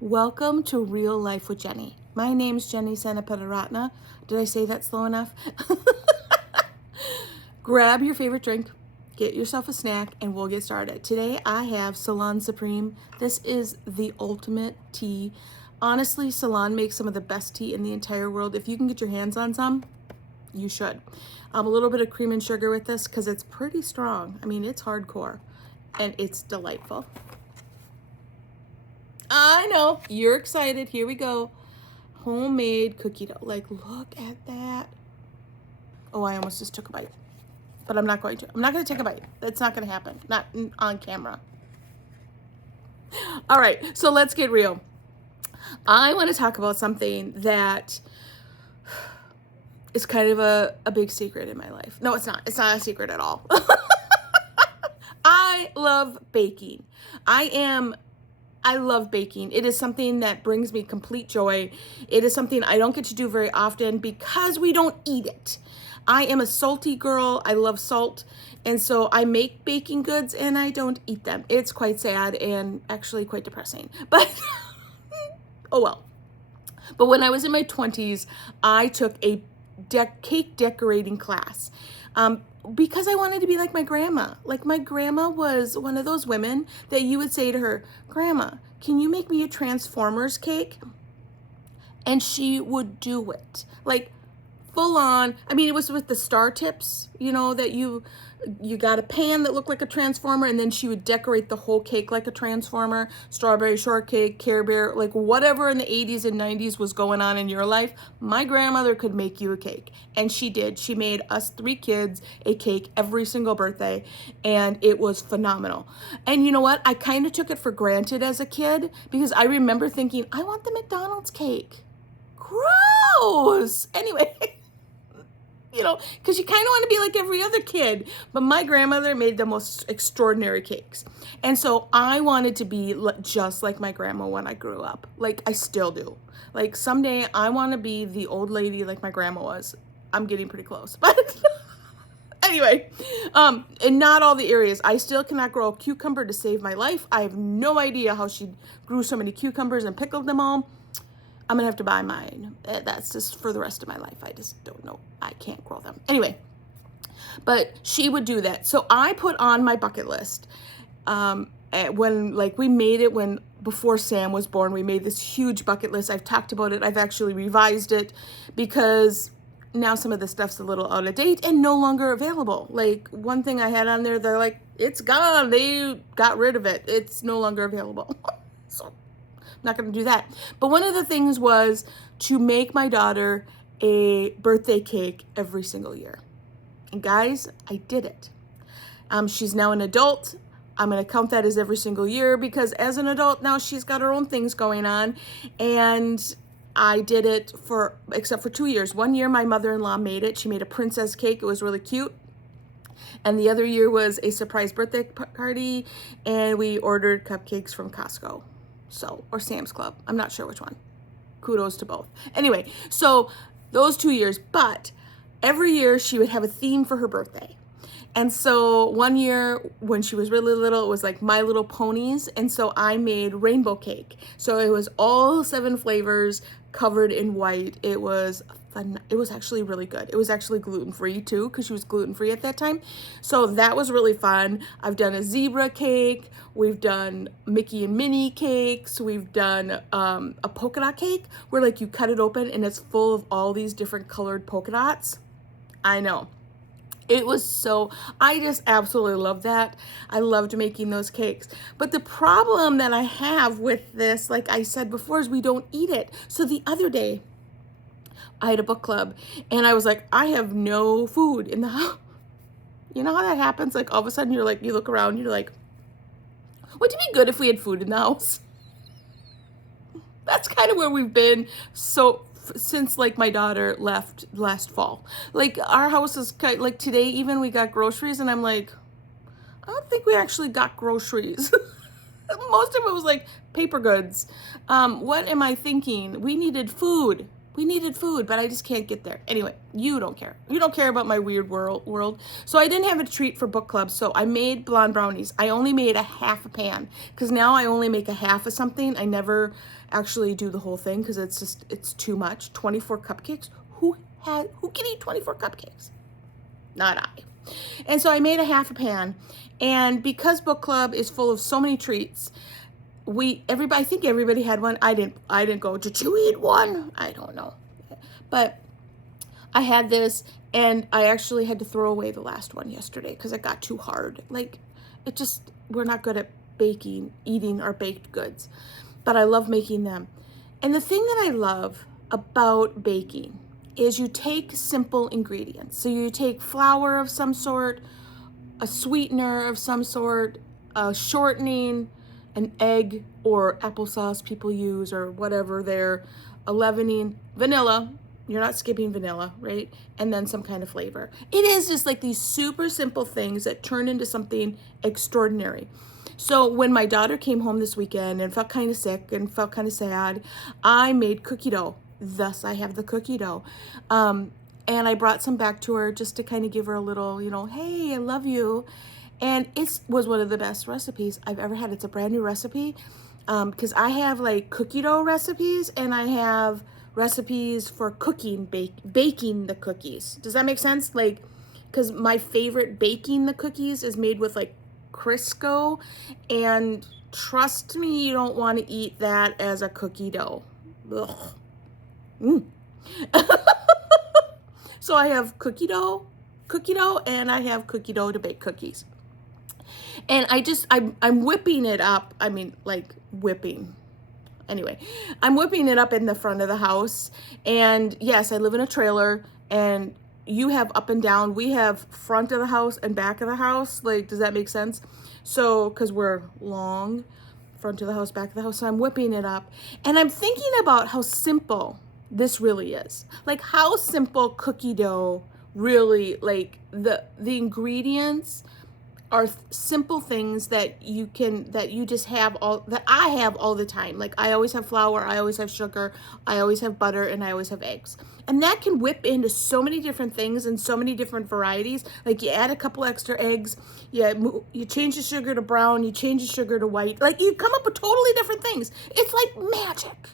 Welcome to Real Life with Jenny. My name's Jenny Sanapedaratna. Did I say that slow enough? Grab your favorite drink, get yourself a snack, and we'll get started. Today I have Ceylon Supreme. This is the ultimate tea. Honestly, Ceylon makes some of the best tea in the entire world. If you can get your hands on some, you should. A little bit of cream and sugar with this because it's pretty strong. I mean, it's hardcore and it's delightful. I know, you're excited. Here we go. Homemade cookie dough. Like, look at that. Oh, I almost just took a bite. But I'm not going to. I'm not going to take a bite. That's not going to happen. Not on camera. All right, so let's get real. I want to talk about something that is kind of a big secret in my life. No, it's not. It's not a secret at all. I love baking. I love baking. It is something that brings me complete joy. It is something I don't get to do very often because we don't eat it. I am a salty girl. I love salt. And so I make baking goods and I don't eat them. It's quite sad and actually quite depressing. But oh well. But when I was in my 20s, I took a cake decorating class. Because I wanted to be like my grandma. Like my grandma was one of those women that you would say to her, "Grandma, can you make me a Transformers cake?" And she would do it. Like full on. I mean, it was with the star tips, that you got a pan that looked like a transformer, and then she would decorate the whole cake like a transformer. Strawberry shortcake, Care Bear, like whatever in the 80s and 90s was going on in your life, my grandmother could make you a cake. And she did. She made us 3 kids a cake every single birthday, and it was phenomenal. And you know what? I kind of took it for granted as a kid because I remember thinking, I want the McDonald's cake. Gross! Anyway. Because you kind of want to be like every other kid. But my grandmother made the most extraordinary cakes. And so I wanted to be just like my grandma when I grew up. Like, I still do. Like, someday I want to be the old lady like my grandma was. I'm getting pretty close. But anyway, in not all the areas. I still cannot grow a cucumber to save my life. I have no idea how she grew so many cucumbers and pickled them all. I'm going to have to buy mine. That's just for the rest of my life. I just don't know. I can't grow them. Anyway, but she would do that. So I put on my bucket list when we made it before Sam was born. We made this huge bucket list. I've talked about it. I've actually revised it because now some of the stuff's a little out of date and no longer available. Like one thing I had on there, they're like, it's gone. They got rid of it. It's no longer available. So not going to do that. But one of the things was to make my daughter a birthday cake every single year. And guys, I did it. She's now an adult. I'm going to count that as every single year because as an adult now she's got her own things going on. And I did it except for 2 years. 1 year my mother-in-law made it. She made a princess cake. It was really cute. And the other year was a surprise birthday party. And we ordered cupcakes from Costco. Or Sam's Club. I'm not sure which one. Kudos to both. Anyway, so those 2 years, but every year she would have a theme for her birthday. And so 1 year when she was really little, it was like My Little Ponies. And so I made rainbow cake. So it was all 7 flavors covered in white. It was fun. It was actually really good. It was actually gluten-free too, because she was gluten-free at that time. So that was really fun. I've done a zebra cake. We've done Mickey and Minnie cakes. We've done a polka dot cake where like you cut it open and it's full of all these different colored polka dots. I know. It was I just absolutely love that. I loved making those cakes. But the problem that I have with this, like I said before, is we don't eat it. So the other day, I had a book club and I was like, I have no food in the house. You know how that happens? Like all of a sudden you look around, you're like, would it be good if we had food in the house? That's kind of where we've been since like my daughter left last fall. Like our house is like today even we got groceries and I'm like, I don't think we actually got groceries. Most of it was like paper goods. What am I thinking? We needed food. We needed food, but I just can't get there. Anyway, you don't care. You don't care about my weird world. So I didn't have a treat for book club, so I made blonde brownies. I only made a half a pan because now I only make a half of something. I never actually do the whole thing because it's too much. 24 cupcakes? Who can eat 24 cupcakes? Not I. And so I made a half a pan, and because book club is full of so many treats, I think everybody had one. I didn't go, did you eat one? I don't know. But I had this, and I actually had to throw away the last one yesterday because it got too hard. Like, we're not good at eating our baked goods, but I love making them. And the thing that I love about baking is you take simple ingredients. So you take flour of some sort, a sweetener of some sort, a shortening, an egg or applesauce people use, or whatever they're, a leavening, vanilla. You're not skipping vanilla, right? And then some kind of flavor. It is just like these super simple things that turn into something extraordinary. So when my daughter came home this weekend and felt kind of sick and felt kind of sad, I made cookie dough. Thus, I have the cookie dough. And I brought some back to her just to kind of give her a little, hey, I love you. And it was one of the best recipes I've ever had. It's a brand new recipe because I have like cookie dough recipes and I have recipes for baking the cookies. Does that make sense? Like, because my favorite baking the cookies is made with like Crisco, and trust me, you don't want to eat that as a cookie dough. Ugh. So I have cookie dough, and I have cookie dough to bake cookies. And I'm whipping it up. I mean, like whipping. Anyway, I'm whipping it up in the front of the house. And yes, I live in a trailer, and you have up and down. We have front of the house and back of the house. Like, does that make sense? So, because we're long, front of the house, back of the house. So I'm whipping it up. And I'm thinking about how simple this really is. Like, how simple cookie dough really, like, the ingredients are simple things that I have all the time. Like, I always have flour, I always have sugar, I always have butter, and I always have eggs. And that can whip into so many different things and so many different varieties. Like, you add a couple extra eggs, you change the sugar to brown, you change the sugar to white. Like, you come up with totally different things. It's like magic.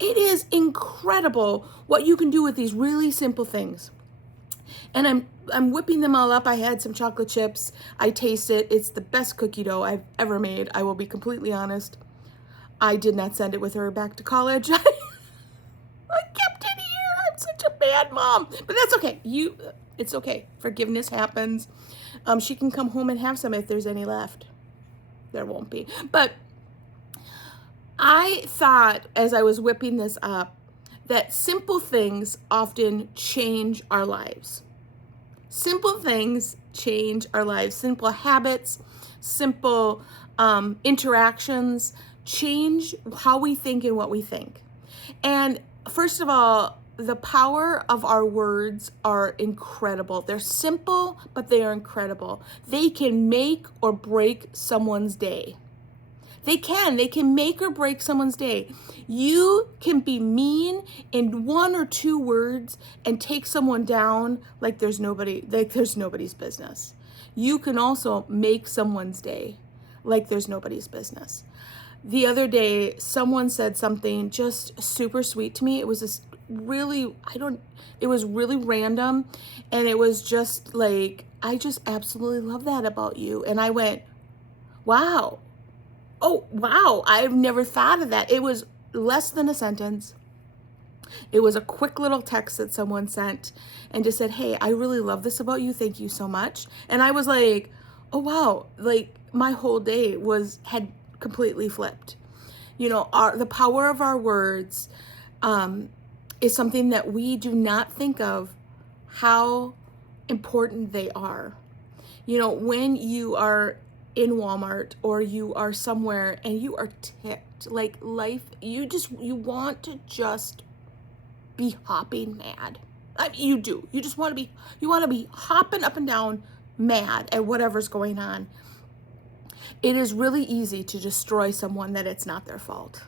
It is incredible what you can do with these really simple things. And I'm whipping them all up. I had some chocolate chips. I taste it. It's the best cookie dough I've ever made. I will be completely honest. I did not send it with her back to college. I kept it here. I'm such a bad mom. But that's okay. It's okay. Forgiveness happens. She can come home and have some if there's any left. There won't be. But I thought, as I was whipping this up, that simple things often change our lives. Simple things change our lives. Simple habits, simple interactions change how we think and what we think. And first of all, the power of our words are incredible. They're simple, but they are incredible. They can make or break someone's day. They can make or break someone's day. You can be mean in one or two words and take someone down like there's nobody's business. You can also make someone's day like there's nobody's business. The other day, someone said something just super sweet to me. It was it was really random, and it was just like, I just absolutely love that about you. And I went, wow. Oh, wow, I've never thought of that. It was less than a sentence. It was a quick little text that someone sent and just said, hey, I really love this about you. Thank you so much. And I was like, oh, wow, like my whole day had completely flipped. The power of our words is something that we do not think of how important they are. When you are in Walmart or you are somewhere and you are ticked, like life, you want to just be hopping mad. I mean, you do. You want to be hopping up and down mad at whatever's going on. It is really easy to destroy someone that it's not their fault.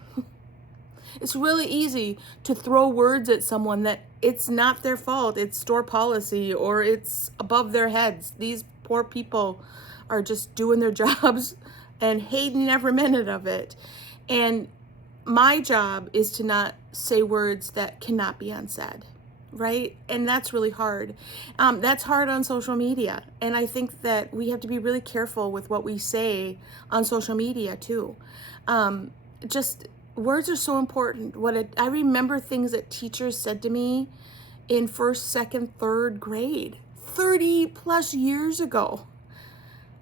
It's really easy to throw words at someone that it's not their fault. It's store policy or it's above their heads. These poor people are just doing their jobs and hating every minute of it. And my job is to not say words that cannot be unsaid, right? And that's really hard. That's hard on social media. And I think that we have to be really careful with what we say on social media too. Just words are so important. I remember things that teachers said to me in first, second, third grade, 30 plus years ago,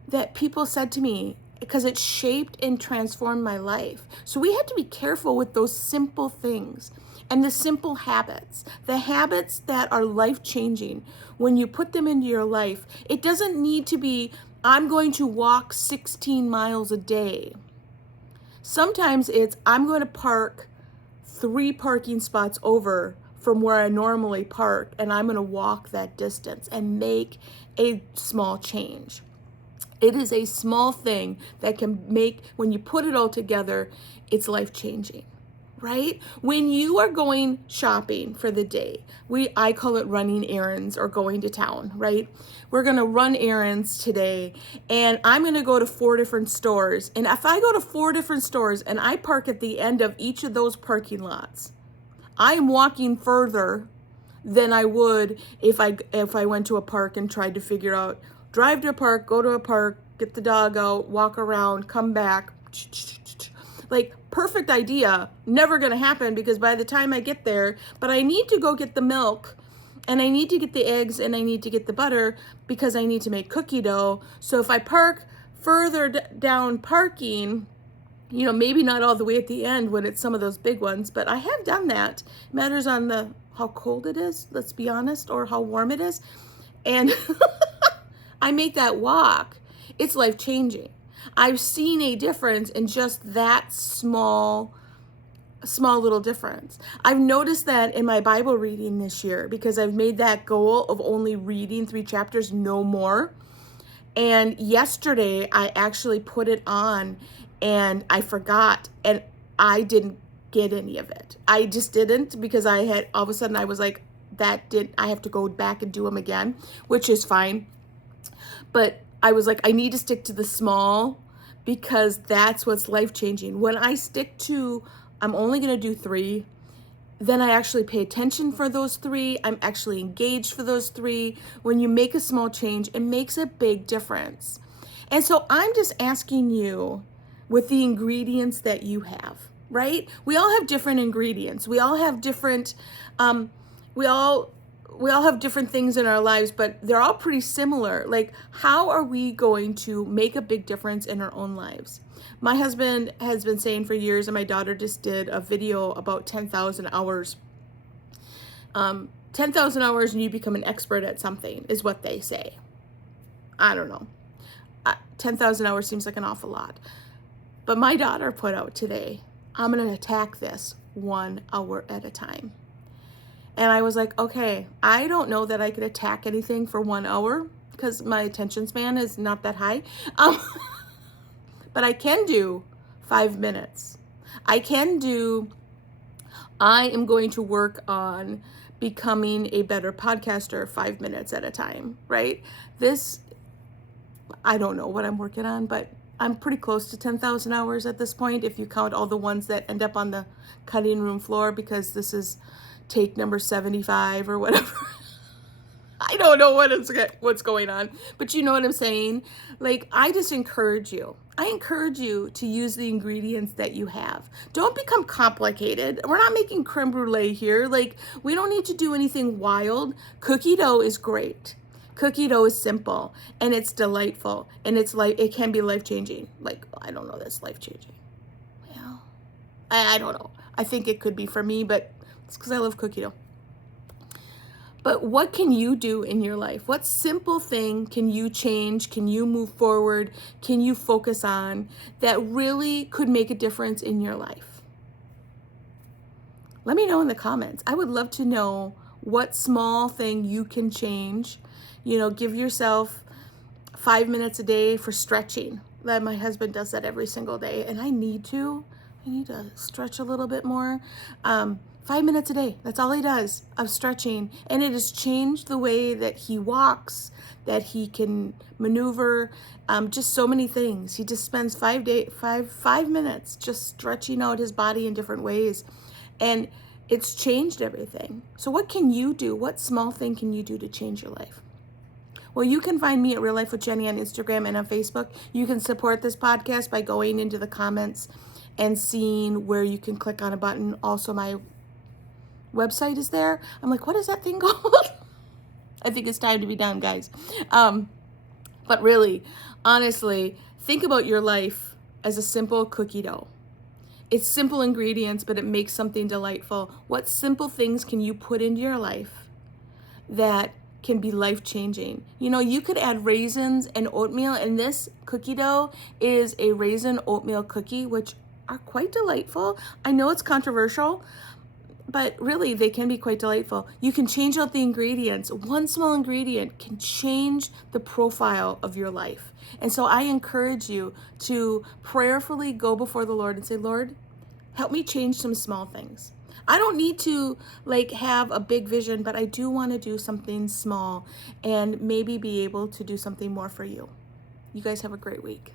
that people said to me because it shaped and transformed my life. So we have to be careful with those simple things and the simple habits, the habits that are life-changing. When you put them into your life, it doesn't need to be, I'm going to walk 16 miles a day. Sometimes it's, I'm going to park 3 parking spots over from where I normally park, and I'm going to walk that distance and make a small change. It is a small thing that can make, when you put it all together, it's life-changing, right? When you are going shopping for the day, I call it running errands or going to town, right? We're going to run errands today, and I'm going to go to 4 different stores. And if I go to 4 different stores and I park at the end of each of those parking lots, I am walking further than I would if I went to a park and tried to figure out, drive to a park, go to a park, get the dog out, walk around, come back. Like, perfect idea, never gonna happen because by the time I get there, but I need to go get the milk and I need to get the eggs and I need to get the butter because I need to make cookie dough. So if I park further down parking, maybe not all the way at the end when it's some of those big ones, but I have done that. It matters on how cold it is, let's be honest, or how warm it is. And I make that walk. It's life-changing. I've seen a difference in just that small little difference. I've noticed that in my Bible reading this year because I've made that goal of only reading 3 chapters, no more. And yesterday I actually put it on and I forgot and I didn't get any of it. I just didn't because all of a sudden I was like, I have to go back and do them again, which is fine. But I was like, I need to stick to the small because that's what's life-changing. When I stick to, I'm only going to do 3, then I actually pay attention for those 3. I'm actually engaged for those 3. When you make a small change, it makes a big difference. And so I'm just asking you with the ingredients that you have, right? We all have different ingredients. We all have different, we all have different things in our lives, but they're all pretty similar. Like, how are we going to make a big difference in our own lives? My husband has been saying for years, and my daughter just did a video about 10,000 hours. 10,000 hours and you become an expert at something is what they say. I don't know. 10,000 hours seems like an awful lot. But my daughter put out today, I'm going to attack this 1 hour at a time. And I was like, okay, I don't know that I could attack anything for 1 hour because my attention span is not that high. But I can do 5 minutes. I am going to work on becoming a better podcaster 5 minutes at a time, right? I don't know what I'm working on, but I'm pretty close to 10,000 hours at this point if you count all the ones that end up on the cutting room floor because this is take number 75 or whatever. I don't know what's going on, but you know what I'm saying? Like, I just encourage you. I encourage you to use the ingredients that you have. Don't become complicated. We're not making creme brulee here. Like, we don't need to do anything wild. Cookie dough is great. Cookie dough is simple and it's delightful and it can be life-changing. Like, I don't know that's life-changing. Well, I don't know. I think it could be for me, but it's because I love cookie dough. But what can you do in your life? What simple thing can you change? Can you move forward? Can you focus on that really could make a difference in your life? Let me know in the comments. I would love to know what small thing you can change. Give yourself 5 minutes a day for stretching. My husband does that every single day, and I need to. I need to stretch a little bit more. 5 minutes a day, that's all he does of stretching. And it has changed the way that he walks, that he can maneuver, just so many things. He just spends 5 minutes just stretching out his body in different ways. And it's changed everything. So what can you do? What small thing can you do to change your life? Well, you can find me at Real Life with Jenny on Instagram and on Facebook. You can support this podcast by going into the comments and seeing where you can click on a button. Also, my website is there. I'm like, what is that thing called? I think it's time to be done, guys. But really, honestly, think about your life as a simple cookie dough. It's simple ingredients, but it makes something delightful. What simple things can you put into your life that can be life-changing? You know, you could add raisins and oatmeal, and this cookie dough is a raisin oatmeal cookie, which are quite delightful. I know it's controversial, but really they can be quite delightful. You can change out the ingredients. One small ingredient can change the profile of your life. And so I encourage you to prayerfully go before the Lord and say, Lord, help me change some small things. I don't need to have a big vision, but I do want to do something small and maybe be able to do something more for you. You guys have a great week.